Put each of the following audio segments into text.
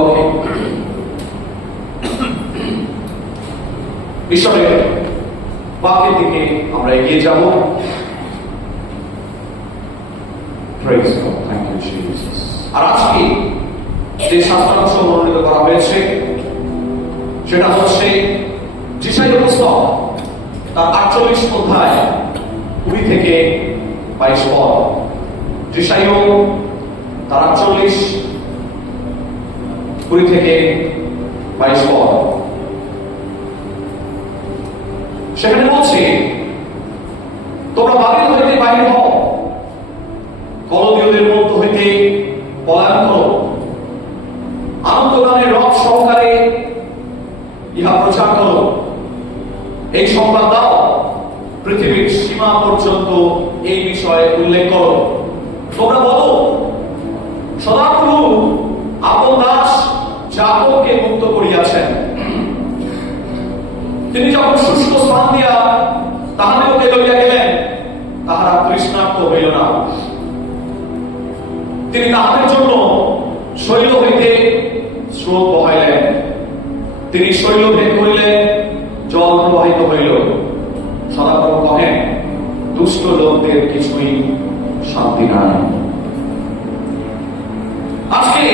ওকে, ঈশ্বরের বাক্যের দিকে আমরা এগিয়ে যাব। Praise God, thank you Jesus. আর আজকে যে শাস্ত্রাংশ মনোনীত করা হয়েছে সেটা হচ্ছে যিশাইয়া পুস্তক তার 48 অধ্যায় 20 থেকে 22 পদ। যিশাইয়া তার 48 20 থেকে 22 পদ। সেখানে বলছে, তোমরা বাবিল হইতে বাহির হও, কলদীয়দের মধ্য হইতে পলায়ন করো, আনন্দগানের রব সহকারে ইহা প্রচার করো, এই সংবাদ দাও, পৃথিবীর সীমা পর্যন্ত এই বিষয়ে উল্লেখ করো। তোমরা বলো, সদাপ্রভু আপন দাস যাকবকে মুক্ত করিয়াছেন। তিনি যখন শুষ্ক স্থান দিয়া তাহাদেরকে লইয়া গেলেন, তাহারা তৃষ্ণার্ত হইল না। তিনি তাহাদের জন্য শৈল হইতে স্রোত বহাইলেন। তিনি শৈল ভেদ করিলেন, জল প্রবাহিত হইল। সদাপ্রভু কহেন, দুষ্ট লোকদের কিছুই শান্তি নাই। আজকে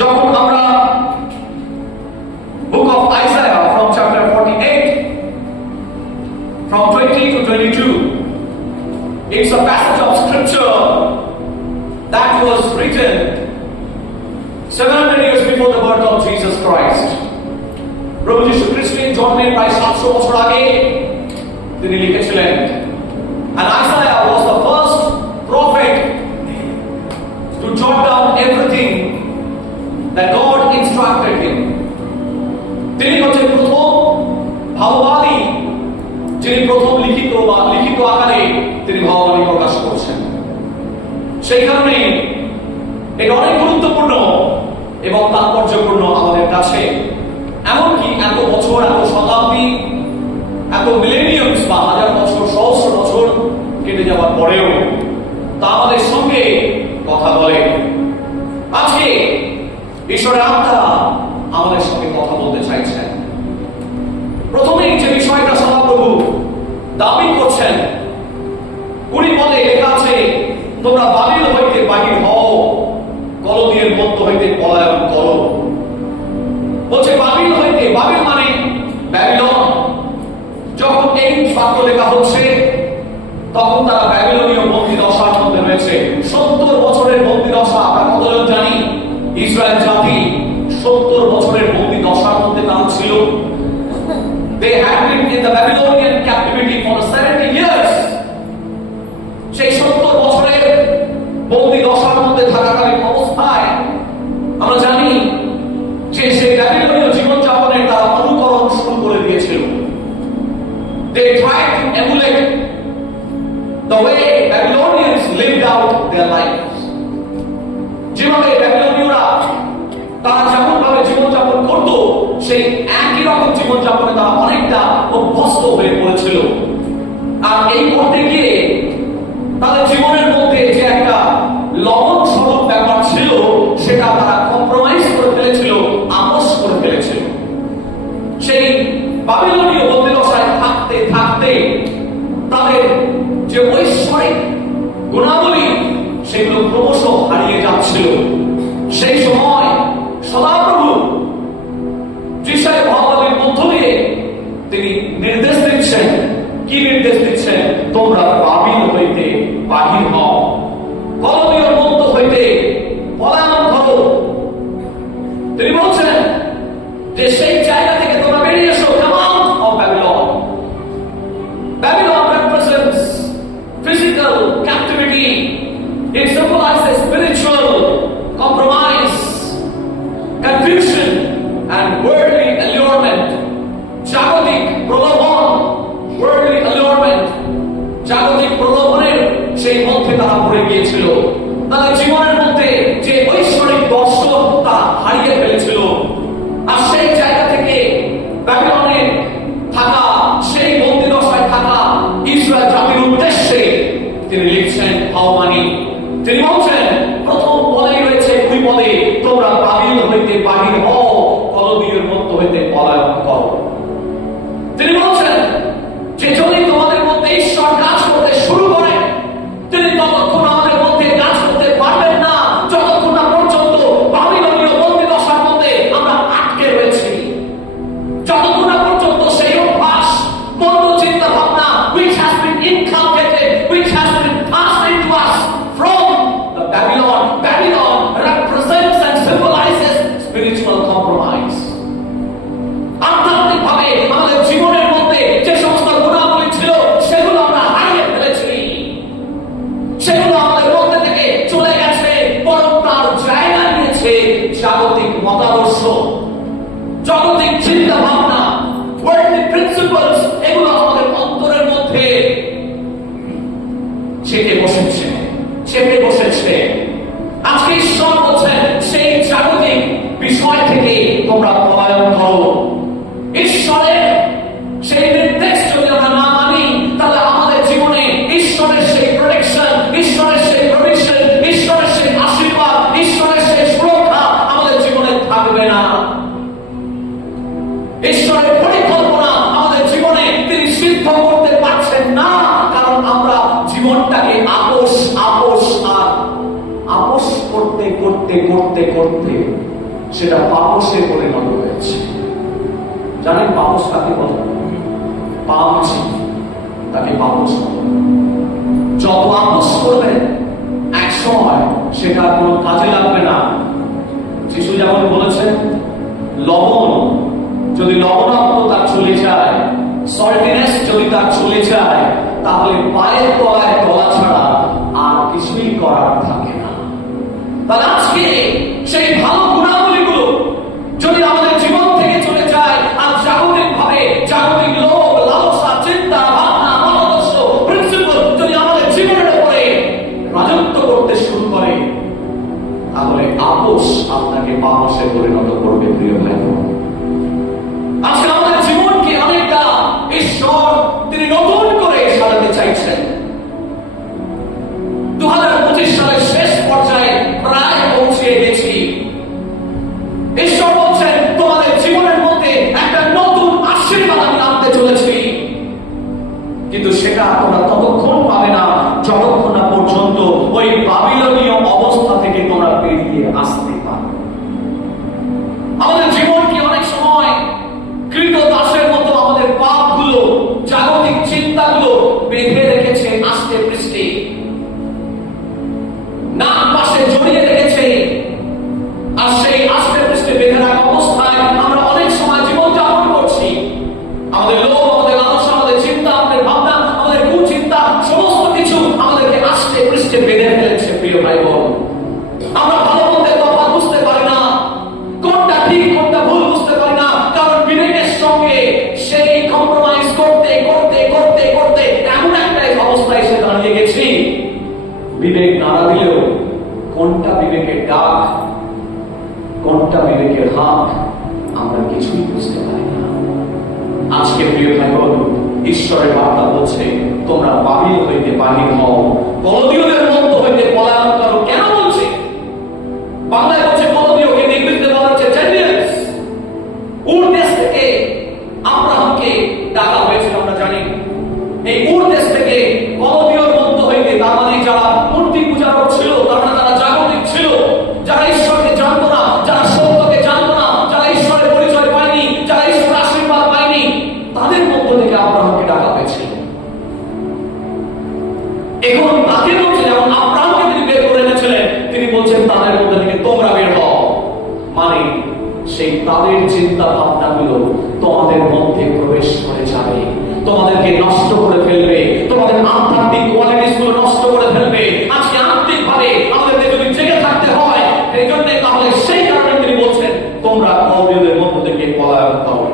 যখন আমরা book of Isaiah from chapter 48 from 20 to 22, it's a passage of scripture that was written 700 years before the birth of Jesus Christ. প্রভু যীশু খ্রিস্টের জন্মের প্রায় 700 বছর আগে তিনি লিখেছিলেন। And Isaiah was the first prophet to jot down everything that God instructed him. তিনি হচ্ছেন প্রথম ভাববাদী, যিনি প্রথম লিখিত আকারে তিনি ভাববাদী প্রকাশ করছেন। সেই কারণে এটা অনেক গুরুত্বপূর্ণ এবং তাৎপর্যপূর্ণ আমাদের কাছে। এমনকি এত বছর, এত শতাব্দী, এত মিলেনিয়ামস বা হাজার বছর, সহস্র বছর কেটে যাওয়ার পরেও তা আমাদের সঙ্গে কথা বলে। আজকে ঈশ্বরের আত্মা আমাদের সঙ্গে কথা বলতে চাইছেন। প্রথমেই যে বিষয়টা সদাপ্রভু দাবি করছেন, 20 পদে লেখা আছে, তোমরা বাবিল হইতে বাহির হও, কলদীয়ের মধ্য হইতে পলায়ন করো। বলছে বাবিল হইতে, বাবিল মানে ব্যাবিলন। যখন এই বাক্য লেখা হচ্ছে তখন তারা ব্যাবিলনীয় বন্দী দশার মধ্যে রয়েছে। 70 বছরের বন্দী দশা। আমরা কতজন জানি ইসরায়েল জাতি 70 বছরের বন্দী দশার মধ্যে তারা ছিল। They had been in the Babylonian captivity for 70 years. সেই 70 বছরের বন্দী দশার মধ্যে থাকাকালীন অবস্থায় আমরা জানি যে সেই ব্যাবিলনীয় জীবনযাপনের তারা অনুকরণ শুরু করে দিয়েছিল। They tried to emulate the way Babylonians lived out their lives. যেভাবে ব্যাবিলনীয়রা তারা যেমন ভাবে জীবনযাপন করত, সেই একই রকম জীবনযাপনে তারা অনেকটা অভ্যস্ত হয়ে পড়েছিল। আর এই করতে গিয়ে তাদের জীবনের মধ্যে যে একটা লবণ স্বরূপ ব্যাপার ছিল, সেটা তারা কম্প্রোমাইজ করে ফেলেছিল, আপোষ করে ফেলেছিল। সেই বাবিলনীয় বন্দিদশায় থাকতে থাকতে তাদের যে ঐশ্বরিক গুণাবলী সেগুলো ক্রমশ হারিয়ে যাচ্ছিল। সেই সময় সদাপ্রভু যিশাইয়া ভাববাদীর মধ্য দিয়ে তিনি নির্দেশ দিচ্ছেন। কি নির্দেশ দিচ্ছেন? তোমরা বাবিল হইতে বাহির হও, কলদীয়র মধ্য হইতে পলায়ন করো। তিনি বলছেন যে সেই জায়গা থেকে তোমরা বেরিয়ে এসো। Come out of Babylon. Babylon represents physical captivity. It symbolizes spiritual compromise, confusion and worldly allurement. জাগতিক প্রলোভন, worldly allurement, জাগতিক প্রলোভনের সেই মধ্যে চাইছে জাগতিক মতাদর্শ, জাগতিক চিন্তা ভাবনা, ওয়ার্ল্ডলি প্রিন্সিপালস, এগুলো আমাদের অন্তরের মধ্যে চেপে বসেছে। আজকে ঈশ্বর বলছেন সেই জাগতিক বিষয় থেকে তোমরা পলায়ন করো। ঈশ্বরের সেই নির্দেশ যদি আমরা না মানি, তাহলে আমাদের জীবনে ঈশ্বরের সেই প্রোটেকশন, ঈশ্বরের সেই প্রভিশন, ঈশ্বরের সেই আশীর্বাদ, ঈশ্বরের সেই সুরক্ষা আমাদের জীবনে থাকবে না। ঈশ্বরের পরিকল্পনা আমাদের জীবনে তিনি সিদ্ধ করতে পারছেন না, কারণ আমরা জীবনটাকে আপোষ করতে সেটা পাপসে পরিণত হয়েছে। জানেন পাপস কাকে বলে? পাপছি তাকে পাপস বলে। যত আপোষ করবেন এক সময় সেটা কোনো কাজে লাগবে না। যিশু যেমন বলেছেন, লবণ যদি লবণাক্ততা চলে যায়, সল্টিনেস যদি তার চলে যায়, তাহলে পায়ের তলায় তলা ছাড়া আর কিছুই করার থাকে না। তাহলে আজকে সেই ভালো গুণাবলীগুলো যদি আমাদের জীবন থেকে চলে যায়, আর জাগতিক ভাবে জাগতিক লোভ, লালসা, চিন্তা ভাবনা, মতাদর্শ, প্রিন্সিপাল যদি আমাদের জীবনের উপরে রাজত্ব করতে শুরু করে, তাহলে আপোষ আপনাকে পাপসে পরিণত করবে। প্রিয় ভাই, আজকে আমাদের জীবনকে অনেকটা ঈশ্বর তিনি নতুন করে সাজাতে চাইছেন। 2025 সালের শেষ পর্যায়ে প্রায় পৌঁছে গেছি। ঈশ্বর বলছেন তোমাদের জীবনের মধ্যে একটা নতুন আশীর্বাদ আমি আনতে চলেছি, কিন্তু সেটা তোমরা ততক্ষণ পাবে না যতক্ষণ না পর্যন্ত ওই বাবিলনীয় অবস্থা থেকে তোমরা বেরিয়ে আসতে পারো। আমাদের জীবনকে অনেক সময় কৃতদাসের মতো আমাদের পাপগুলো, জাগতিক চিন্তাগুলো বেঁধে রেখেছে, আস্তে পৃষ্ঠে নাক পাশে জড়িয়ে রেখেছে। আর সেই আস্তে পৃষ্ঠে বেঁধে রাখা অবস্থায় আমরা অনেক সময় জীবন যাপন করছি। আমাদের লোভ, আমাদের লালসা, আমাদের চিন্তা, আমাদের ভাবনা, আমাদের কুচিন্তা, সমস্ত কিছু আমাদেরকে আস্তে পৃষ্ঠে বেঁধে ফেলেছে। প্রিয় ভাই বোন, আমরা ভালো মন্দের তফাৎ বুঝতে পারি না, কোনটা ঠিক কোনটা ভুল বুঝতে পারি না, কারণ বিবেকের সঙ্গে সেই কম্প্রোমাইজ করতে করতে করতে করতে এমন একটা অবস্থায় এসে দাঁড়িয়ে গেছি, বিবেক নাড়া দিলেও কোনটা বিবেকের ডাক, কোনটা বিবেকের হাক আমরা কিছুই বুঝতে পারি না। আজকে প্রিয় ভাই বোন, ঈশ্বরের বার্তা বলছে তোমরা বাবিল হইতে বাহির হও, কলদীয়দের মধ্য হইতে পলায়ন করো। কেন বলছে? বাংলায় বলছে কলদীয়, কিন্তু ইংরেজিতে বলা হচ্ছে জেন্টিলস। উর দেশ থেকে আব্রাহামকে ডাকা হয়েছিল, আমরা জানি। এই উর দেশ থেকে কলদীয়র মধ্য হইতে, তার মানে যারা মূর্তি পূজারক ছিল, তার মানে যারা জাগতিক ছিল, যারা ঈশ্বরকে জানতো না, যারা সত্যকে জানতো না, যারা ঈশ্বরের পরিচয় পায়নি, যারা ঈশ্বরের আশীর্বাদ পায়নি, তাদের মধ্য থেকে আব্রাহামকে ডাকা হয়েছিল। এখন তাকে বলছে, যেমন আব্রাহামকে তিনি বের করে এনেছিলেন, তিনি বলছেন তাদের মধ্যে থেকে তোমরা বের হও। মানে সেই তাদের চিন্তা ভাবনাগুলো তোমাদের মধ্যে প্রবেশ করে যাবে, তোমাদেরকে নষ্ট করে ফেলবে, তোমাদের আধ্যাত্মিক কোয়ালিটিস গুলো নষ্ট করে ফেলবে। আজকে আত্মিক ভাবে আমাদেরকে যদি জেগে থাকতে হয় এই জন্য, তাহলে সেই কারণে তিনি বলছেন তোমরা কলদীয়দের মধ্য থেকে পলায়ন করো।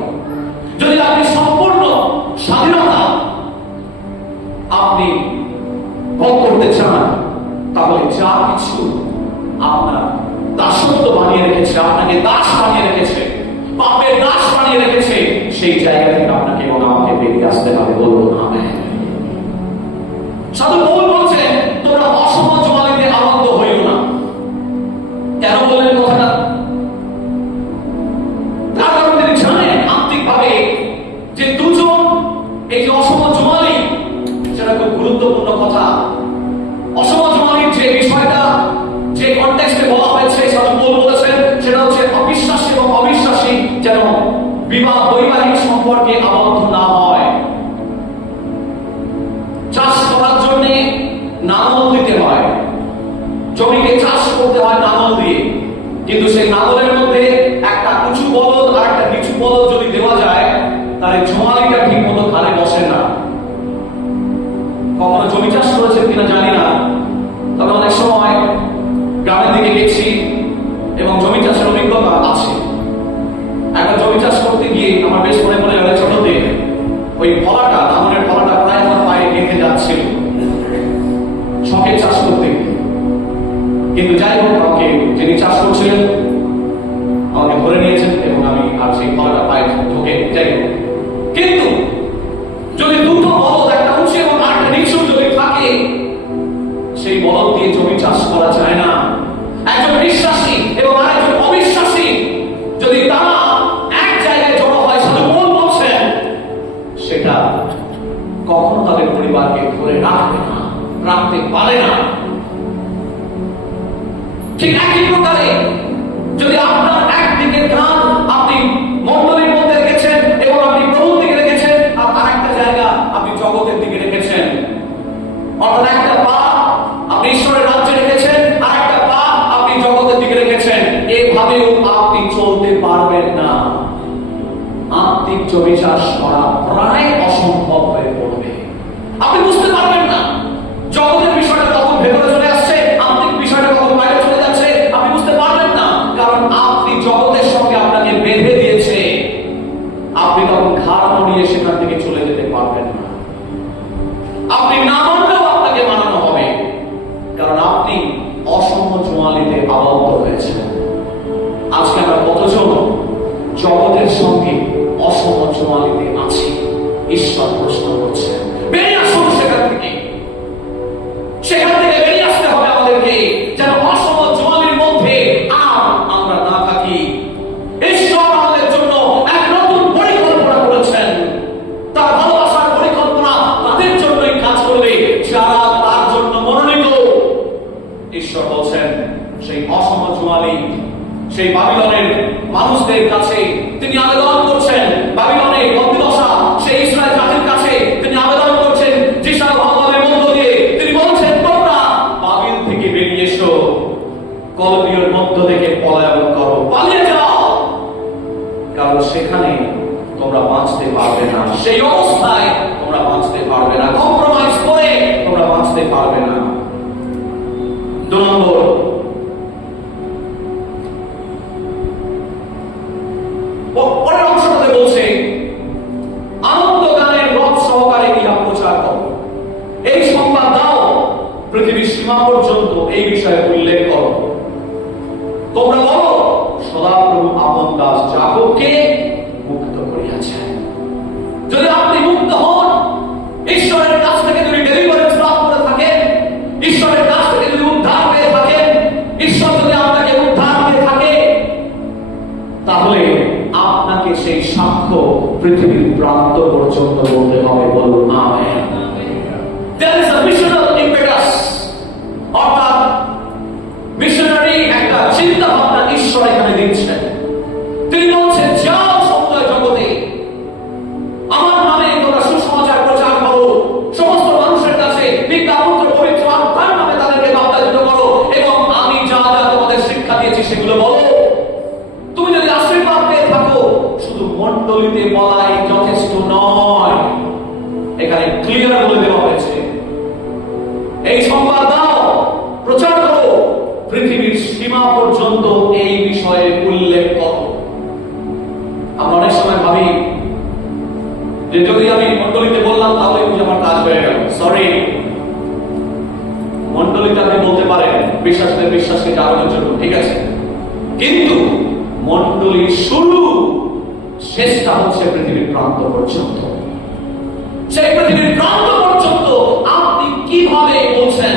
যদি আপনি সম্পূর্ণ স্বাধীনতা আপনি ভোগ করতে চান, তাহলে যা কিছু আপনার দাসত্ব বানিয়ে রেখেছে, আপনাকে দাস বানিয়ে রেখেছে, পাপের দাস বানিয়ে রেখেছে, সেই জায়গা থেকে আপনাকে এবং আমাকে বেরিয়ে আসতে হবে। বলুন আমেন। সাধু পৌল বলছেন তোমরা অসম জুয়ালিতে আবদ্ধ হইও না। কেন বললেন কথাটা? তার কারণ তিনি জানেন আত্মিকভাবে যে দুজন এই যে অসম জুয়ালি, সেটা খুব গুরুত্বপূর্ণ কথা। অসম জুয়ালির যে বিষয়টা, যে কনটেক্সটে বলা হয়েছে, সাধু পৌল বলেছেন সেটা হচ্ছে অবিশ্বাসী এবং অবিশ্বাসী যেন বৈবাহিক সম্পর্কে আবদ্ধ না হয়। চাষ করার জন্য নাঙল দিতে হয়, জমিকে চাষ করতে হয় নাঙল দিয়ে, কিন্তু সেই নাঙলের মধ্যে একটা উঁচু বলদ আর একটা নিচু বলদ যদি দেওয়া যায়, তাহলে জমালিটা ঠিক মতো খালে বসে না। কখনো জমি চাষ করেছেন কিনা জানি না, তবে অনেক সময় গ্রামের দিকে গেছি এবং এভাবেও আপনি চলতে পারবেন না। আত্মিক বিচার করা প্রায় অসম্ভব হয়ে পড়বে। আপনি বুঝতে পারবেন না জগতের বিষয়টা কখন ভেতরে চলে আসছে, আত্মিক বিষয়টা কখন বাইরে চলে যাচ্ছে। আপনি বুঝতে পারবেন না, কারণ আপনি জগতের সঙ্গে আপনাকে বেঁধে দিয়েছে। আপনি তখন ঘাড় নড়িয়ে সেখান থেকে চলে যেতে পারবেন না। আপনি না মানলেও আপনাকে মানানো হবে, কারণ আপনি অসম্য জোয়ালিতে আবদ্ধ হয়েছেন। আজকে আমরা কতজন জগতের সঙ্গে অসম্য জোয়ালিতে আছি? ঈশ্বর প্রশ্ন করছেন, বেরিয়ে আসুন সেখান থেকে। সেখান থেকে বেরিয়ে আসতে হবে আমাদেরকে, যেন অসম্য জোয়ালির মধ্যে আর আমরা না থাকি। ঈশ্বর আমাদের জন্য এক নতুন পরিকল্পনা করেছেন। তার ভালোবাসার পরিকল্পনা তাদের জন্যই কাজ করবে যারা তার জন্য মনোনীত। ঈশ্বর বলছেন, সেই অসম্য জোয়ালি, সেই বাবিলনের মানুষদের কাছে তিনি আবেদন করছেন। বাবিলনের বন্দীদশা সেই ইসরায়েল জাতির কাছে তিনি আবেদন করছেন যিশা ভগবানের মধ্য দিয়ে। তিনি বলছেন, তোমরা বাবিল থেকে বেরিয়ে এসো, কলদীয়র মধ্য থেকে পলায়ন করো, পালিয়ে যাও, কারণ সেখানে তোমরা বাঁচতে পারবে না। সেই অবস্থায় তোমরা বাঁচতে পারবে না। কম্প্রোমাইজ করে তোমরা বাঁচতে পারবে না। 2 নম্বর, পরের অংশটাতে বলছে, আনন্দ গানের রথ সহকারে ইহা প্রচার করো। এই সংবাদ দাও, পৃথিবীর সীমা পর্যন্ত এই বিষয়ে উল্লেখ করো। তোমরা বলো, সদাপ্রভু আপন দাস যাকবকে মুক্ত করিয়াছেন। যদি আপনি মুক্ত হন, ঈশ্বরের কাছ থেকে যদি ডেলিভারেন্স লাভ করে থাকেন, ঈশ্বরের কাছ থেকে যদি উদ্ধার পেয়ে থাকেন, ঈশ্বর যদি আপনাকে উদ্ধার দিয়ে থাকে, তাহলে আপনাকে সেই সাক্ষ্য পৃথিবীর প্রান্ত পর্যন্ত বলতে হবে। বলুন amen. There is a missional impetus, অর্থাৎ মিশনারি একটা চিন্তা ভাবনা ঈশ্বর এখানে দিচ্ছেন। তিনি বলছেন, যাও সমুদয় জগতে আমার নামে তোমরা সুসমাচার প্রচার করো, সমস্ত মানুষের কাছে পিতা পুত্র পবিত্র আত্মার নামে তাদেরকে বাপ্তাজিত করো, এবং আমি যা যা তোমাদের শিক্ষা দিয়েছি সেগুলো বলো। তুমি যদি আশীর্বাদ পেয়ে থাকো, শুধু মণ্ডলীতে বলাই যথেষ্ট নয়। এখানে ক্লিয়ার বলে দেওয়া হয়েছে, এই সংবাদ দাও, প্রচার করো, পৃথিবীর সীমা পর্যন্ত এই বিষয়ে উল্লেখ করো। আমরা অনেক সময় ভাবি যে যদি আমি মণ্ডলীতে বললাম তাহলে বুঝে আমার কাজ হয়ে গেল। সরি, মণ্ডলীতে আপনি বলতে পারেন বিশ্বাসীদের বিশ্বাসকে জানানোর জন্য, ঠিক আছে, কিন্তু মণ্ডলীর শুরু শেষটা হচ্ছে পৃথিবীর প্রান্ত পর্যন্ত। সেই পৃথিবীর প্রান্ত পর্যন্ত আপনি কিভাবে বলছেন?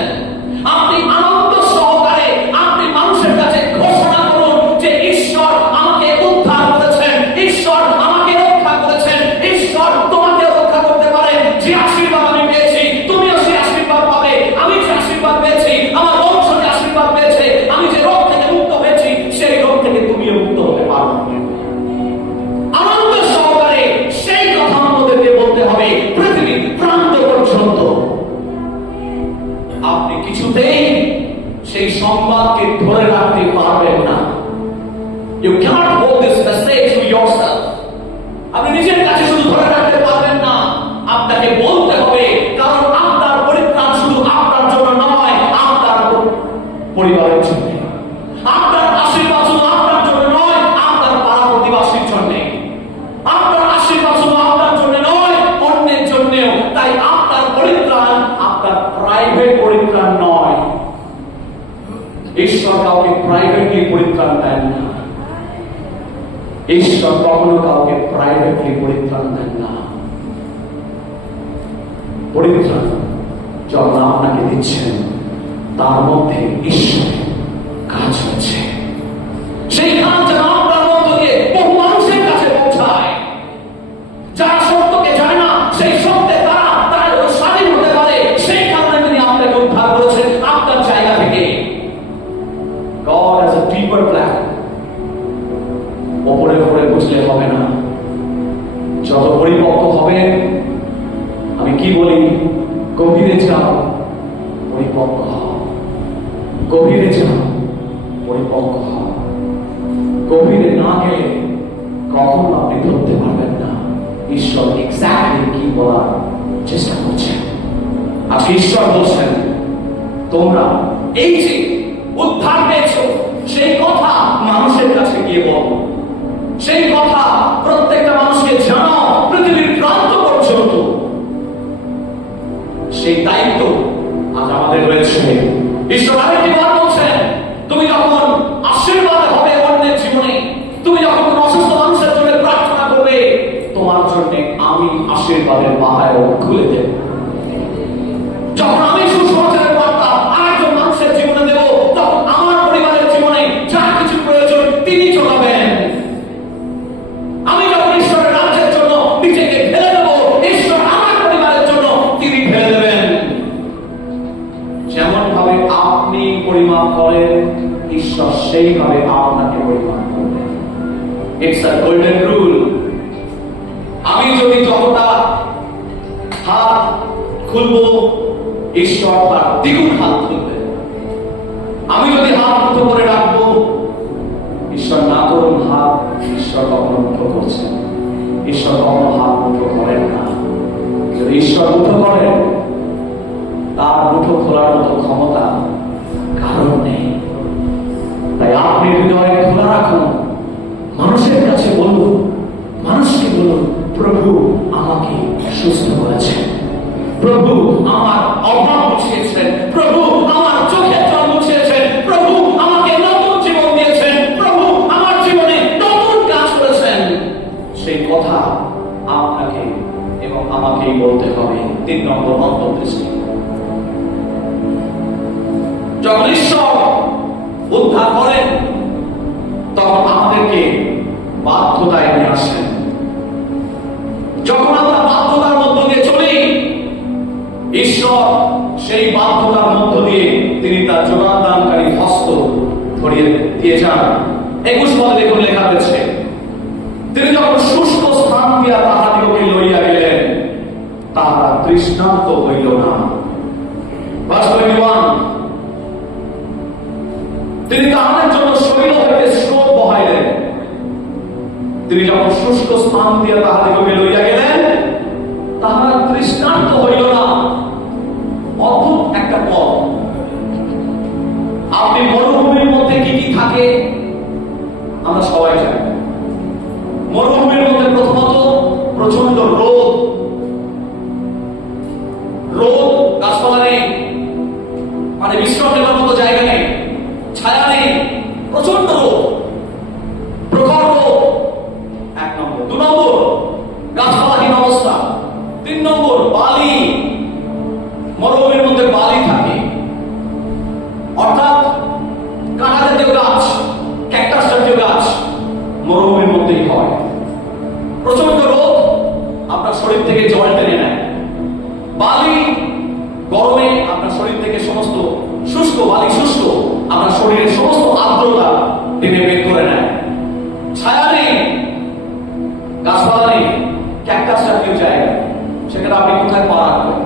আপনি আনন্দ সহকারে আপনি মানুষের কাছে ঘোষণা করুন যে ঈশ্বর আমাকে উদ্ধার করেছেন, ঈশ্বর আমাকে রক্ষা করেছেন, ঈশ্বর তোমাকে রক্ষা করতে পারেন। যে আশীর্বাদ আমি পেয়েছি, তুমিও সেই আশীর্বাদ পাবে। আমি যে আশীর্বাদ পেয়েছি, আমার বংশ যে আশীর্বাদ পেয়েছে, আমি যে রোগ থেকে মুক্ত হয়েছি, সেই রোগ থেকে তুমিও মুক্ত হতে পারবে। আনন্দ সহকারে সেই কথা আমাদেরকে বলতে হবে পৃথিবীর প্রান্ত পর্যন্ত। আপনি কিছুতেই সেই সংবাদকে ধরে রাখতে পারবেন না। You cannot hold this message to yourself. আপনি নিজের কাছে শুধু ধরে রাখতে পারবেন না, আপনাকে বলতে হবে, কারণ আপনার পরিত্রাণ শুধু আপনার জন্য নয়, আপনার পরিবারের জন্য। আপনার আশীর্বাদ শুধু আপনার জন্য নয়, আপনার পাড়া প্রতিবাসীর জন্য। আপনার আশীর্বাদ শুধু আপনার জন্য নয়, অন্যের জন্যও। তাই আপনার পরিত্রাণ আপনার প্রাইভেট পরিত্রাণ নয়। ঈশ্বর কাউকে প্রাইভেটলি পরিত্রাণ দেন না। ঈশ্বর কখনো কাউকে প্রাইভেটলি পরিত্রাণ দেন না। পরিত্রাণ যখন আপনাকে দিচ্ছেন, তার মধ্যে ঈশ্বর কাজ হচ্ছে। সেই কাজ যেন আপনার মধ্য দিয়ে বহু মানুষের কাছে পৌঁছায়। যারা সত্যকে জানে না, সেই সত্যে তারা স্বাধীন হতে পারে। সেই কারণে তিনি আপনাকে উদ্ধার করেছেন আপনার জায়গা থেকে। God has a deeper plan. ওপরে ওপরে বুঝলে হবে না। যত পরিপক্ক হবেন, আমি কি বলি, গভীরে যাও, পরিপক্ক হও। গভীরে যাও, পরিপক্ক না গেলে কখনো আপনি ধরতে পারবেন না ঈশ্বর এক্স্যাক্টলি কি বলার চেষ্টা করছেন। আজকে ঈশ্বর বলছেন, তোমরা এই যে উদ্ধার পেয়েছো সেই কথা মানুষের কাছে গিয়ে বলো, সেই কথা প্রত্যেকটা মানুষকে জানাও পৃথিবীর প্রান্ত পর্যন্ত। সেই দায়িত্ব আজ আমাদের রয়েছে। ঈশ্বর আরেকটি বার বলছেন, তুমি যখন আশীর্বাদ হবে অন্যের জীবনে, তুমি যখন কোন অসুস্থ মানুষের জন্য প্রার্থনা করবে, তোমার জন্য আমি আশীর্বাদের পাহাড় খুলে দেব। যখন আমি সুসমাচারের বার্তা আরেকজন মানুষের জীবনে দেব, তখন আমার পরিবারের জীবনে যা কিছু প্রয়োজন তিনি চলাবেন। আমি যখন ঈশ্বরের রাজ্যের জন্য নিজেকে ফেলে দেব, ঈশ্বর আমার পরিবারের জন্য তিনি ফেলে দেবেন। যেমন ভাবে আপনি পরিমাপ করেন, ঈশ্বর সেইভাবে আপনাকে পরিমাপ করবেন। It's a golden rule. আমি যদি যতটা হাত খুলবো, ঈশ্বর তার দ্বিগুণ হাত খুলবেন। আমি যদি হাত মুঠো করে রাখবো, ঈশ্বর না করুন হাত, ঈশ্বর কখনো মুঠো করছেন। ঈশ্বর কখনো হাত মুঠো করেন না। যদি ঈশ্বর মুঠো করেন, তার মুঠো খোলার মতো ক্ষমতা কারণ নেই। তাই আপনি হৃদয়ে খোলা রাখুন, মানুষের কাছে বলুন, মানুষকে বলুন, প্রভু আমাকে সুস্থ করেছেন, প্রভু আমার অভাব মুছিয়েছেন, প্রভু আমার চোখের জল মুছিয়েছেন, প্রভু আমাকে নতুন জীবন দিয়েছেন, প্রভু আমার জীবনে নতুন কাজ করেছেন। সেই কথা আপনাকে এবং আমাকেই বলতে হবে। 3 নম্বর অন্তর্দৃষ্টি। যখন ঈশ্বর উদ্ধার করেন, তখন আমাদেরকে বাধ্যতায় নিয়ে আসেন। যখন আমরা বাধ্যতার মধ্য দিয়ে চলি, ঈশ্বর সেই বাধ্যতার মধ্য দিয়ে তিনি তার জোগানদানকারী হস্ত ধরিয়ে দিয়ে যান। 21 পদে দেখুন লেখা হয়েছে, তিনি যখন শুষ্ক স্থান দিয়া তাহাদিগকে লইয়া গেলেন, তাহারা তৃষ্ণার্ত হইল না। Verse 21, তিনি তাহাদের জন্য শৈল হইতে স্রোত বহাইলেন। তিনি যখন শুষ্ক স্থান দিয়া তাহাদিগকে লইয়া গেলেন, তাহারা তৃষ্ণার্ত হইল না। অদ্ভুত একটা পদ। আপনি মরুভূমির মধ্যে কি কি থাকে আমরা সবাই জানি। মরুভূমির মধ্যে প্রথমত প্রচন্ড রোদ, গাছপালা নেই, মানে বিশ্রাম নেওয়ার মতো জায়গা নেই, ছায়া নেই, প্রচন্ড রোদ, প্রখর রোদ। 1 নম্বর। 2 নম্বর গাছপালাহীন অবস্থা। 3 নম্বর বালি। মরুভূমির মধ্যে বালি থাকে, অর্থাৎ কাঁটা জাতীয় গাছ, ক্যাকটাস জাতীয় গাছ মরুভূমির মধ্যেই হয়। প্রচন্ড রোদ আপনার শরীর থেকে জল টেনে নেয়। বালি গরমে আপনার শরীর থেকে সমস্ত শুষ্ক, বালি শুষ্ক, আপনার শরীরের সমস্ত আর্দ্রতা টেনে বের করে নেয়। ছায়া নেই, গাছপালা নেই, ক্যাকটাস জাতীয় জায়গা, সেখানে আপনি কোথায় পা রাখবেন?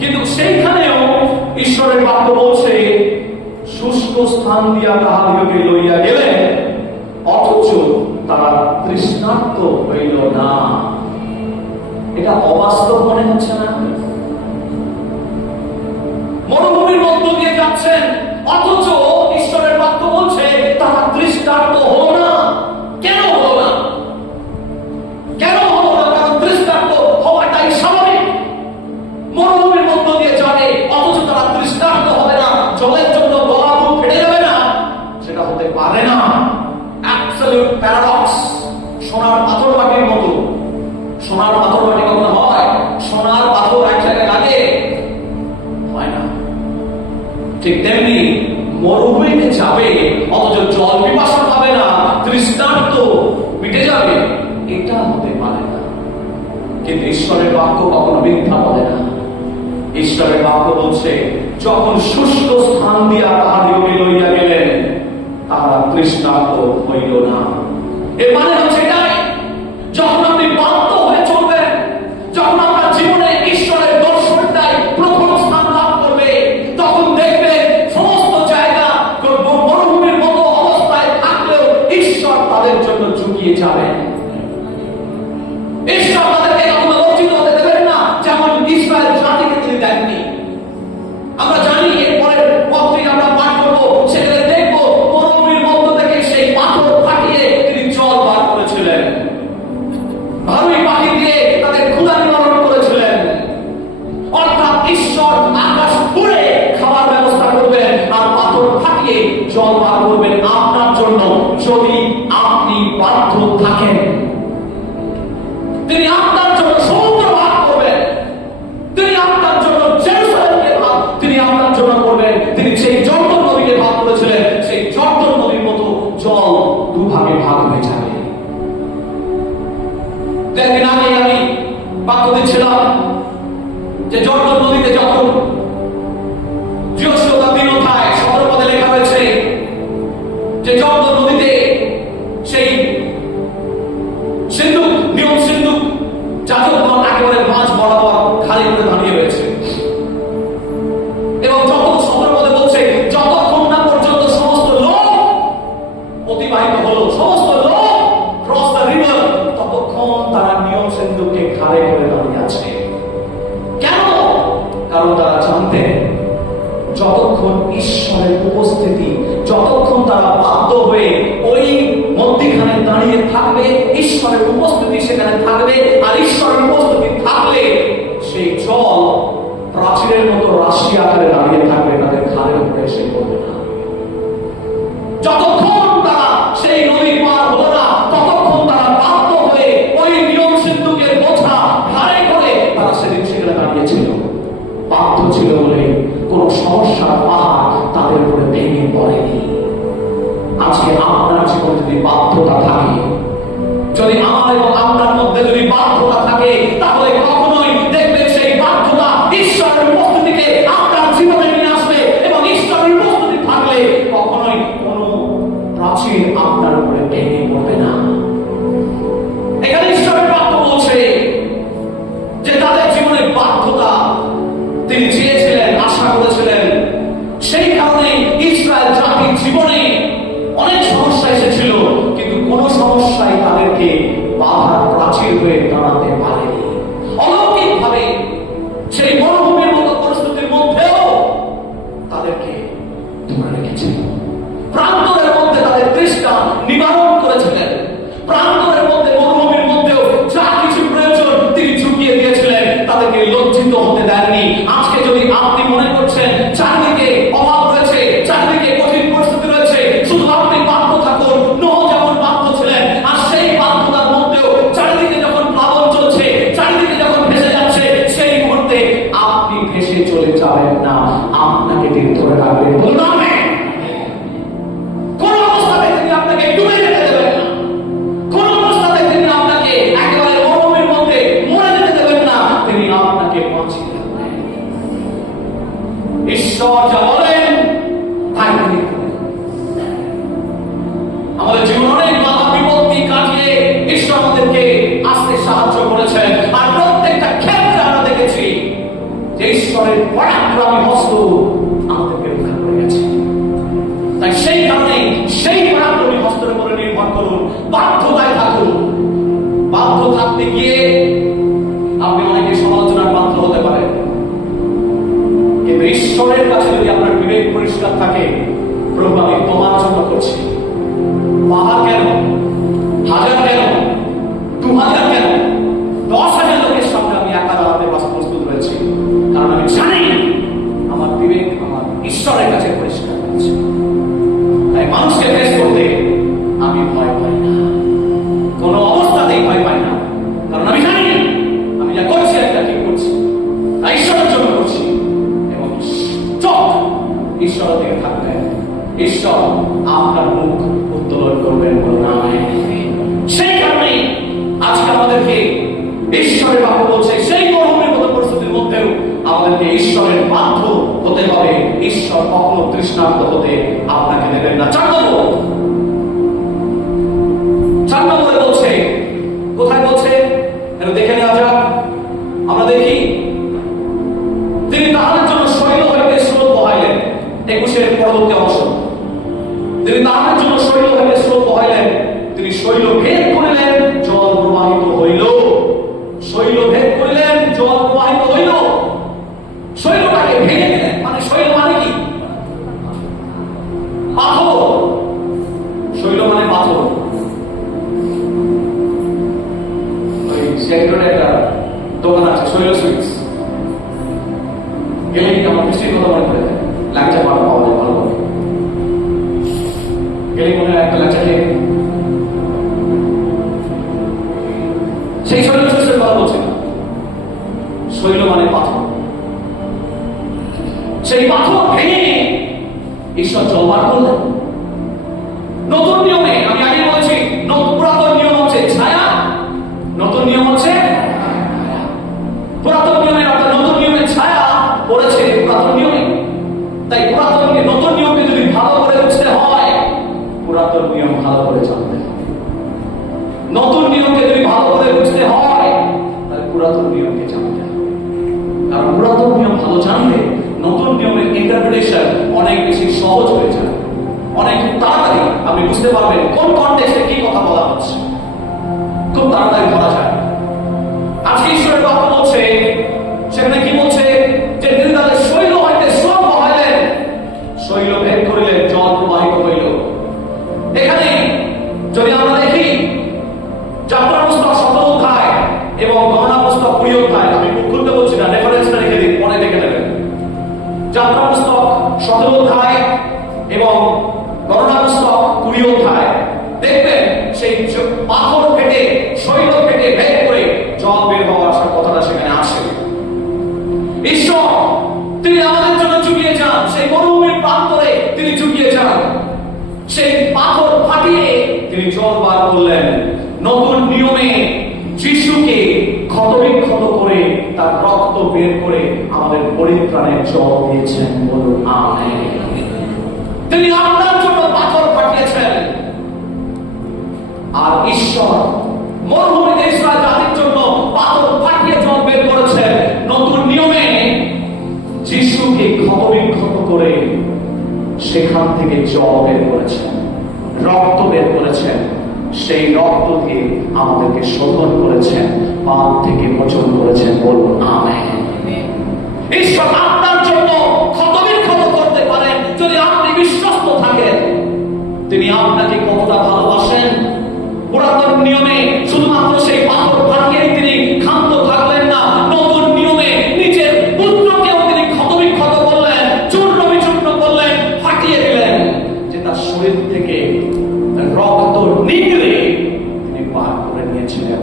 কিন্তু সেইখানেও ঈশ্বরের বাক্য বলছে, শুষ্ক স্থান দিয়া তাহাদিগকে লইয়া গেলেন, অথচ তারা তৃষ্ণার্ত হইল না। এটা অবাস্তব মনে হচ্ছে না? মরুভূমির মধ্য দিয়ে যাচ্ছেন, অথচ ঈশ্বরের বাক্য বলছে তারা তৃষ্ণার্ত হলো না। কেন হলো না? কেন হলো না? কারণ তৃষ্ণার্ত হওয়াটাই স্বাভাবিক। মরুভূমির মধ্য দিয়ে যাবে, অথচ তারা তৃষ্ণার্ত হবে না, জলের জন্য গলা মুখ ফেটে যাবে না, সেটা হতে পারে না। Absolute paradox. সোনার পাথর মাটির মতো। সোনার পাথর মাটি কখনো হয়? সোনার পাথর এক জায়গায় লাগে? হয় না। ঠিক তেমনি মরুভূমিতে যাবে, অথচ জল পিপাসা পাবে না, তৃষ্ণার্ত মিটে যাবে, এটা হতে পারে না। কিন্তু ঈশ্বরের বাক্য কখনো মিথ্যা বলে না। ঈশ্বরের বাক্য বলছে, যখন শুষ্ক স্থান দিয়া তাহাদিগকে লইয়া গেলেন, তাহারা তৃষ্ণার্ত হইল না। এর মানে হচ্ছে এটাই, যখন আপনি বাধ্য হয়ে চলবেন, যখন আপনার জীবনে ঈশ্বরের দর্শনটাই প্রথম স্থান লাভ করবে, তখন দেখবেন সমস্ত জায়গা মরুভূমির মতো অবস্থায় থাকলেও ঈশ্বর এগিয়ে যাবেন। ঈশ্বর তাদেরকে কখনো লজ্জিত হতে দেবেন না, যেমন ইসরায়েল জাতিকে তিনি দেননি। আমরা জানি এরপরের পত্রে আমরা পাঠ করবো, সেখানে দেখবো মরুভূমির মধ্য থেকে সেই পাথর ফাটিয়ে তিনি জল বার করেছিলেন, ভারী পাখি দিয়ে তাদের ক্ষুধা নিবারণ করেছিলেন। অর্থাৎ ঈশ্বর আকাশ খুঁড়ে খাবার ব্যবস্থা করবেন আর পাথর ফাটিয়ে জল বার করবেন আপনার জন্য, যদি আপনি বাধ্য থাকেন। তিনি আপনার জন্য সমুদ্র ভাগ করবেন, তিনি আপনার জন্য জেরুজালেমকে ভাগ, তিনি আপনার জন্য করবেন। তিনি সেই জর্দন নদীকে ভাগ করেছিলেন, সেই জর্দন নদীর মতো জল দুভাগে ভাগ হয়ে যাবে। কয়েকদিন আগে আমি বাক্য দিচ্ছিলাম যে জর্দন নদীতে যখন যশোদা দিনথায় 17 পদে লেখা হয়েছে যে জর্দন নদীতে সেই সিন্ধুক, নিয়ম সিন্ধুক যাজকগণ একেবারে মাঝ বরাবর খালি করে দাঁড়িয়ে রয়েছে, এবং যত 17 পদে বলছে যতক্ষণ না পর্যন্ত সমস্ত লোক অতিবাহিত হলো, সমস্ত লোক ক্রস দ্য রিভার, ততক্ষণ তারা নিয়ম সিন্ধুককে খালি করে দাঁড়িয়ে আছে। কেন? কারণ তারা জানতেন যতক্ষণ ঈশ্বরের উপস্থিতি, যতক্ষণ তারা বাধ্য হয়ে ওই মধ্যখানে দাঁড়িয়ে থাকবে, ঈশ্বরের উপস্থিতি সেখানে থাকবে, আর ঈশ্বরের উপস্থিতি থাকলে সেই জল প্রাচীরের মতো রাশি আকারে দাঁড়িয়ে থাকবে, তাদের ঘাড়ের উপরে এসে পড়বে না। যতক্ষণ তারা সেই নদী পার হলো না, ততক্ষণ তারা বাধ্য হয়ে ওই নিয়ম সিন্ধুকের বোঝা ঘাড়ে করে তারা সেদিন সেখানে দাঁড়িয়েছিল। বাধ্য ছিল বলে কোন সমস্যার পাহাড় তাদের উপরে ভেঙে পড়েনি। আজকে আপনার জীবনে যদি বাধ্যতা থাকে, যদি আমার এবং আপনার মধ্যে যদি বাধ্যতা থাকে, তাহলে কখনোই দেখবেন সেই বাধ্যতা ঈশ্বরের উপস্থিতিকে আপনার জীবনে নিয়ে আসবে, এবং ঈশ্বরের উপস্থিতি থাকলে কখনোই কোন প্রাচীর আপনার উপরে ভেঙে পড়বে না। এখানে ঈশ্বরের বাক্য বলছে যে তাদের জীবনে বাধ্যতা তিনি চেয়েছিলেন, আশা করেছিলেন। সেই কারণে ইসরায়েল জাতির জীবনে অনেক সমস্যা এসেছিল, কিন্তু কোন সমস্যাই তাদেরকে বাধার প্রাচীর হয়ে দাঁড়াতে পারেনি। অলৌকিক ভাবে সেই মরুভূমির মতো পরিস্থিতির মধ্যেও তাদেরকে ধরে রেখেছিল। প্রান্তরের মধ্যে তাদের তৃষ্ণা নিবারণ করেছিলেন, প্রান্তরের মধ্যে মরুভূমির মধ্যেও যা কিছু প্রয়োজন তিনি চুকিয়ে দিয়েছিলেন, তাদেরকে লজ্জিত হতে দেননি। আজকে যদি আপনি মনে করছেন চারিদিকে অভাব রয়েছে, চারিদিকে কঠিন পরিস্থিতি রয়েছে, শুধু আপনি বাধ্য থাকুন। নোহ যেমন বাধ্য ছিলেন, আর সেই বাধ্যতার মধ্যেও চারিদিকে যখন প্লাবন চলছে, চারিদিকে যখন ভেসে যাচ্ছে, সেই মুহূর্তে আপনি ভেসে চলে যাবেন না, আপনাকে তিনি ধরে রাখবেন। বলুন আমেন। কোন অবস্থাতে তিনি আপনাকে ডুবে যেতে দেবেন না, কোন অবস্থাতে তিনি আপনাকে একেবারে মরুভূমির মধ্যে মরে যেতে দেবেন না, তিনি আপনাকে বাঁচিয়ে রাখবেন। ঈশ্বর যা বলেন তাই তিনি করেন। আমাদের জীবনে অনেক বাধা বিপত্তি কাটিয়ে ঈশ্বর আমাদেরকে আসতে সাহায্য করেছেন, আর প্রত্যেকটা ক্ষেত্রে আমরা দেখেছি যে ঈশ্বরের পরাক্রমী হস্ত আমাদেরকে রক্ষা করে গেছে। তাই সেই কারণে সেই পরাক্রমী হস্তের উপরে নির্ভর করুন, বাধ্যতায় থাকুন। বাধ্য থাকতে গিয়ে আপনি অনেকে সমালোচনার পাত্র হতে পারেন, কিন্তু ঈশ্বরের কাছে যদি আপনার বিবেক পরিষ্কার থাকে, প্রভু আমি তোমার জন্য করছি, পাহাড় কেন, 1000 কেন, 2000 কেন, 10,000 লোকের সঙ্গে আমি একা দাঁড়াতে প্রস্তুত রয়েছি, কারণ আমি জানি আমার বিবেক আমার ঈশ্বরের কাছে পরিষ্কার আছে। তাই মানুষকে ফেস করতে আমি ভয় পাই না, কোন অবস্থাতেই ভয় পাই না, কারণ আমি জানি আমি যা করছি একটা ঠিক করছি, তাই ঈশ্বরের জন্য করছি, এবং চোখ ঈশ্বরের দিকে থাকবেন। ঈশ্বর আপনার মুখ উত্তোলন করবেন। বলুন আমেন। সেই কারণে আজকে আমাদেরকে ঈশ্বরের বাক্য বলছে সেই মরুভূমির মতো পরিস্থিতির মধ্যেও আমাদেরকে ঈশ্বরের বাধ্য হতে হবে। ঈশ্বর কখনো তৃষ্ণার্ত হতে আপনাকে দেবেন না। 4 নম্বরে বলছে, কোথায় বলছে দেখে নেওয়া যাক। আমরা দেখি তিনি তাহাদের জন্য শৈল হইতে স্রোত বহাইলেন। 21 পরবর্তী অংশ, তিনি তাহাদের জন্য শৈল হইতে স্রোত বহাইলেন, তিনি শৈল ভেদ পাথর। ওই সেক্টরে একটা দোকান আছে, শৈল সুইটস, গেলেই আমার মিষ্টির কথা মনে পড়ে যায়। ল্যাংচা পাওয়া যায় ভালো করে, গেলেই মনে হয় একটা ল্যাংচা খেয়ে। সেই শৈল সুইটসের কথা বলছে না, শৈল মানে পাথর। সেই পাথর ভেঙে ঈশ্বর জল বার করলেন। নতুন নিয়মে আমি আগে বলেছি, পুরাতন নিয়ম হচ্ছে ছায়া, নতুন নিয়ম হচ্ছে পুরাতন নিয়মের, অর্থাৎ নতুন নিয়মের ছায়া পড়েছে পুরাতন নিয়মে। তাই পুরাতন নতুন নিয়মকে যদি ভালো করে বুঝতে হয়, পুরাতন নিয়ম ভালো করে জানতে হবে। নতুন নিয়মকে যদি ভালো করে বুঝতে হয়, তাহলে পুরাতন নিয়মকে জানতে হবে। কারণ পুরাতন নিয়ম ভালো জানলে নতুন নিয়মের ইন্টারপ্রিটেশন অনেক বেশি সহজ হয়ে যায়, অনেক তাড়াতাড়ি আপনি বুঝতে পারবেন কোন কনটেক্সটে কি কথা বলা হচ্ছে, খুব তাড়াতাড়ি ধরা যায়। আজকে ঈশ্বরের বাক্য বলছে, সেখানে কি বলছে, যে তিনি তাদের শৈল হইতে সুরঙ্গ বহাইলেন, শৈল ভেদ করিলেন, জল প্রবাহিত হইল। এখানে যদি আমরা দেখি যাত্রা পুস্তক 17 অধ্যায় এবং গণনা পুস্তক 20 অধ্যায়, আমি খুলতে বলছি না, রেফারেন্সটা রেখে দিন, মনে রেখে দেবেন। যাত্রা পুস্তক 17 অধ্যায় এবং গণনা পুস্তক 20 অধ্যায় দেখবেন, সেই পাথর ফেটে, শৈল ফেটে ভেদ করে জল বের হওয়ার আসার কথাটা সেখানে আসে। ঈশ্বর তিনি আমাদের জন্য চুকিয়ে যান, সেই মরুভূমির প্রান্তরে তিনি চুকিয়ে যান, সেই পাথর ফাটিয়ে তিনি জল বার করলেন। নতুন নিয়মে যিশুকে ক্ষতবিক্ষত করে তার রক্ত বের করে আমাদের পরিত্রাণের জল দিয়েছেন। বলুন আমেন। তিনি আপনার জন্য পাথর পাঠিয়েছেন। আর ঈশ্বর মরুভূমিতে ইসরায়েল জাতির জন্য পাথর পাঠিয়ে জল বের করেছেন। নতুন নিয়মে যিশুকে ক্ষতবিক্ষত করে সেখান থেকে জল বের করেছেন, রক্ত বের করেছেন। সেই রক্ত দিয়ে আমাদেরকে শোধন করেছেন, পাপ থেকে মোচন করেছেন। বলুন আমেন। ঈশ্বর আপনার জন্য ক্ষতবিক্ষত করতে পারেন যদি আপনি বিশ্বস্ত থাকেন। তিনি আপনাকে কতটা ভালোবাসেন। পুরাতন নিয়মে শুধুমাত্র সেই পাথর ফাটিয়েই তিনি ক্ষান্ত থাকলেন না, নতুন নিয়মে নিজের পুত্রকেও তিনি ক্ষতবিক্ষত করলেন, চূর্ণ বিচূর্ণ করলেন, ফাটিয়ে দিলেন, যে তার শরীর থেকে রক্ত নিগড়ে তিনি পার করে নিয়েছিলেন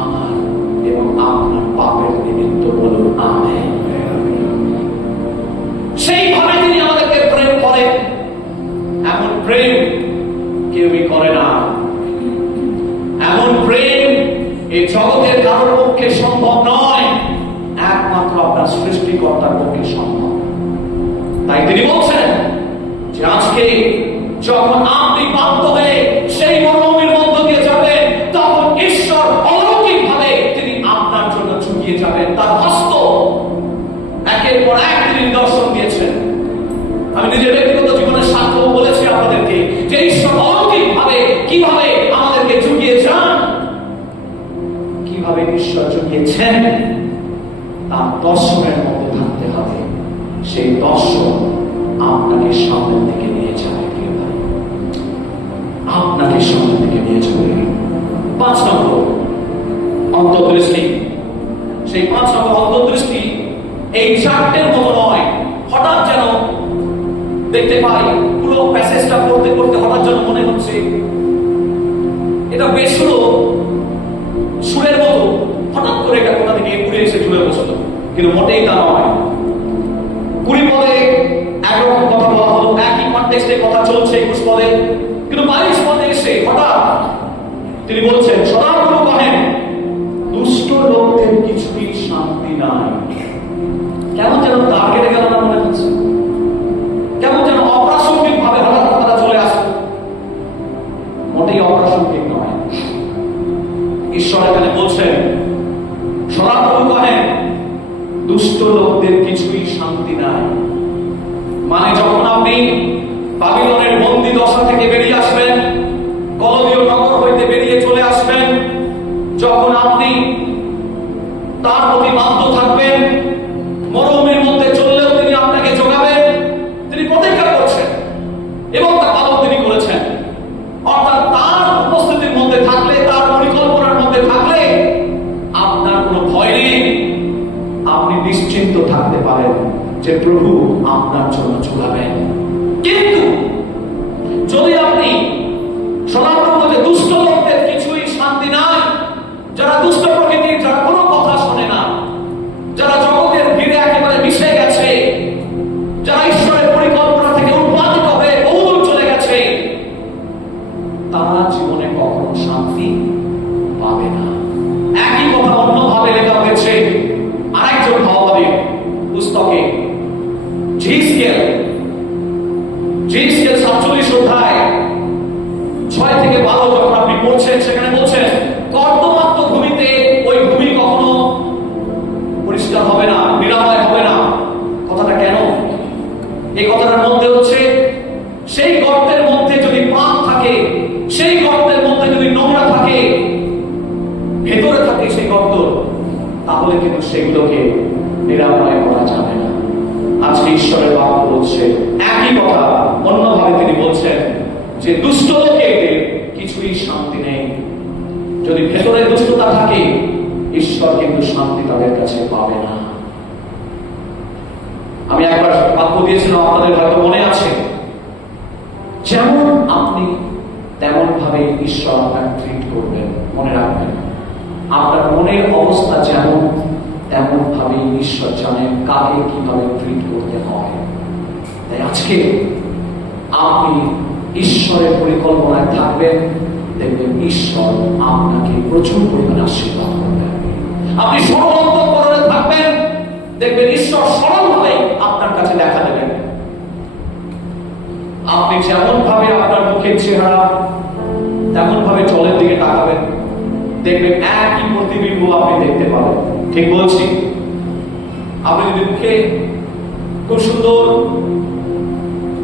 আমার এবং আপনার পাপের নিমিত্ত। বলুন আমেন। সেইভাবে তিনি আমাদেরকে প্রেম করেন। এমন প্রেম কেউই করে না। এমন প্রেম এই জগতের কারোর পক্ষে সম্ভব নয়, একমাত্র আপনার সৃষ্টিকর্তার পক্ষে সম্ভব। তাই তিনি বলছেন যে আজকে যখন আপনি বাধ্য হয়ে সেই মরুভূমির মধ্য দিয়ে যাবেন, তখন ঈশ্বর অলৌকিক ভাবে তিনি আপনার জন্য ঝুঁকিয়ে যাবেন। তার হস্ত একের পর এক তিনি নিদর্শন দিয়েছেন। আমি নিজের ব্যক্তিগত জীবনের সাক্ষ্য বলেছি আপনাদেরকে যে ঈশ্বর অলৌকিক ভাবে কিভাবে আমাদেরকে ঝুঁকিয়ে যান, কিভাবে ঈশ্বর ঝুঁকিয়েছেন। তার দর্শনের মধ্যে থাকতে হবে। সেই দর্শন আপনাকে সামনের দিকে নিয়ে যাবে, আপনাকে সামনের দিকে নিয়ে যাবে। 5 নম্বর অন্তর্দৃষ্টি। সেই 5 নম্বর অন্তর্দৃষ্টি এই 4টের মতো নয়। হঠাৎ যেন দেখতে পাই, পুরো প্যাসেজটা পড়তে পড়তে হঠাৎ যেন মনে হচ্ছে এটা বেসুরো সুরের মতো, হঠাৎ করে এটা কোথা থেকে ঘুরে এসে জুড়ে বসলো, কিন্তু মোটেই তা নয়। 20 পদে একরকম কথা বলা হলো, একই কনটেক্সটে কথা চলছে 21 পদে, কিন্তু 22 পদে এসে হঠাৎ তিনি বলছেন, সদাপ্রভু কহেন, দুষ্ট লোকদের কিছুই শান্তি নাই। কেমন যেন তার কেটে গেল না মনে হচ্ছে, কেমন যেন অপ্রাসঙ্গিক ভাবে হঠাৎ কথাটা চলে আসে। মোটেই অপ্রাসঙ্গিক নয়। ঈশ্বর এখানে বলছেন, সদাপ্রভু কহেন, দুষ্ট লোকদের কিছুই শান্তি নাই। মানে যখন আপনি বাবিলনের বন্দী দশা থেকে বেরিয়ে আসবেন, কলদীয় নগর হইতে বেরিয়ে চলে আসবেন, যখন আপনি তার প্রতি বাধ্য থাকবেন, মরুভূমির মধ্যে চললেও তিনি আপনাকে যোগাবেন, তিনি প্রতিজ্ঞা করছেন এবং তা পালন তিনি করেছেন। অর্থাৎ তার যে প্রভু আপনার জন্য চুলাবেন। কিন্তু যদি আপনি যে দুষ্ট লোকদের কিছুই শান্তি নাই, যারা দুষ্ট প্রকৃতির, যারা কোনো কথা শোনে না, যারা জগতের ভিড়ে একেবারে মিশে গেছে, যারা ঈশ্বরের পরিকল্পনা থেকে উৎপাদিত হয়ে বহুদূর চলে গেছে, তারা জীবনে কখনো শান্তি পাবে না। একই কথা অন্যভাবে লেখা হয়েছে আরেকজন ভাববাদীর পুস্তকে, জিসকেল 47 অধ্যায় 6 থেকে 12 যখন আপনি পড়ছেন, সেখানে বলছেন কর্দমাক্ত ভূমিতে ওই ভূমি কখনো পরিষ্কার হবে না, নিরাময় হবে না। কথাটা কেন? এই কথাটার মধ্যে হচ্ছে সেই গর্তের মধ্যে যদি পাপ থাকে, সেই গর্তের মধ্যে যদি নোংরা থাকে, ভেতরে থাকে সেই গর্ত, তাহলে কিন্তু সেগুলোকে নিরাময় করা যাবে না। আজকে ঈশ্বরের বাক্য বলছে একই কথা, অন্যভাবে তিনি বলছেন যে দুষ্ট লোকেদের কিছুই শান্তি নেই। যদি ভেতরে দুষ্টতা থাকে, ঈশ্বর কিন্তু শান্তি তাদের কাছে পাবে না। আমি একবার বাক্য দিয়েছিলাম, আপনাদের হয়তো মনে আছে, যেমন আপনি তেমন ভাবে ঈশ্বর আপনাকে ট্রিট করবেন। মনে রাখবেন, আপনার মনের অবস্থা যেমন, তেমন ভাবে ঈশ্বর জানেন কাকে কিভাবে ট্রিট করতে হয়। তাই আজকে আপনি ঈশ্বরের পরিকল্পনায় থাকবেন, দেখবেন ঈশ্বর আপনাকে প্রচুর পরিমাণে আশীর্বাদ করবেন। আপনি সরলন্তকরণে থাকবেন, দেখবেন ঈশ্বর সরলভাবে আপনার কাছে দেখা দেবেন। আপনি যেমন ভাবে আপনার মুখের চেহারা, তেমন ভাবে জলের দিকে তাকাবেন, দেখবেন একই প্রতিবিম্ব আপনি দেখতে পাবেন। ঠিক বলছি? আপনি যদি মুখে খুব সুন্দর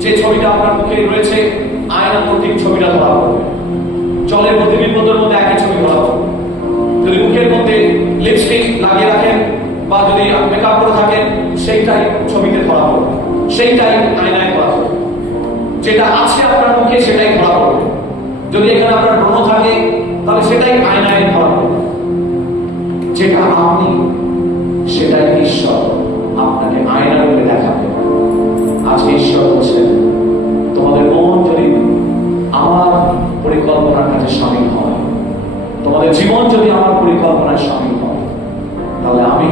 যে ছবিটা আপনার মুখে রয়েছে, আয়না কর্তৃক ছবিটা ধরা পড়বে, জলের প্রতিবিম্বদের মধ্যে একই ছবি ধরা পড়বে। যদি মুখের মধ্যে লিপস্টিক লাগিয়ে রাখেন বা যদি মেকআপ করে থাকেন, সেইটাই ছবিতে ধরা পড়বে, সেইটাই আয়নায় ধরা পড়বে। যেটা আছে আপনার মুখে সেটাই ধরা পড়বে। যদি এখানে আপনার ব্রণ থাকে, তাহলে সেটাই আয়নায় ধরা পড়বে। যেটা আপনি, সেটাই ঈশ্বর আপনাকে আয়না রূপে দেখাবে। আজকে ঈশ্বর বলছেন, তোমাদের মন যদি আমার পরিকল্পনার কাছে শামিল হয়, তোমাদের জীবন যদি আমার পরিকল্পনায় শামিল হয়, তাহলে আমি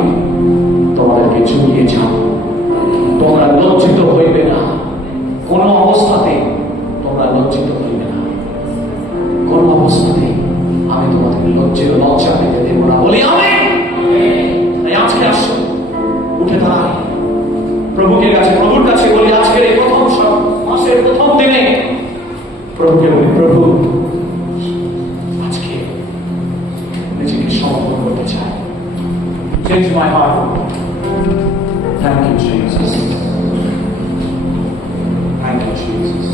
তোমাদেরকে জড়িয়ে যাব। তোমরা লজ্জিত হইবে না, কোন অবস্থাতে তোমরা লজ্জিত হইবে না। কোন অবস্থাতে আমি তোমাদের লজ্জা পেতে দেব না, বলি আমি। তাই আজকে আসো, উঠে দাঁড়াই, প্রভুর কাছে বলি, আজকের এই প্রথম মাসের প্রথম দিনে প্রভুকে বলি, প্রভু আজকে নিজেকে সমর্পণ করতে চাই। Change my heart. Thank you Jesus. Thank you Jesus.